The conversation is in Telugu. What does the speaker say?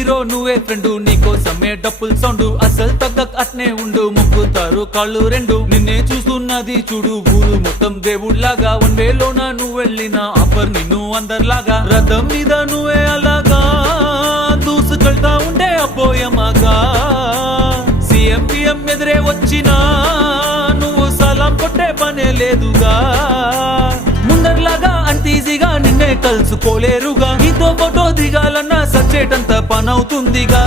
హీరో నువ్వే ఫ్రెండు నీకోసమే డప్పుల్ సౌండ్ అసలు తగ్గక్ అట్నే ఉండు మొక్కుతారు కాళ్ళు రెండు నిన్నే చూస్తున్నది చూడు ఊరు మొత్తం దేవుళ్లాగా వన్ వేలోన నువ్వు వెళ్ళిన ఆఫర్ నిన్ను అందరిలాగా రథం మీద నువ్వే అలాగా దూసుకెళ్తా ఉండే అపోయమాగా సీఎం పిఎం ఎదురే వచ్చినా నువ్వు సలాం కొట్టే పనే లేదుగా ముందర్లాగా అంత ఈజీగా నిన్నే కలుసుకోలేరుగా నీతో ఫోటో దిగాలన్నా సచ్చేటంత పనవుతుందిగా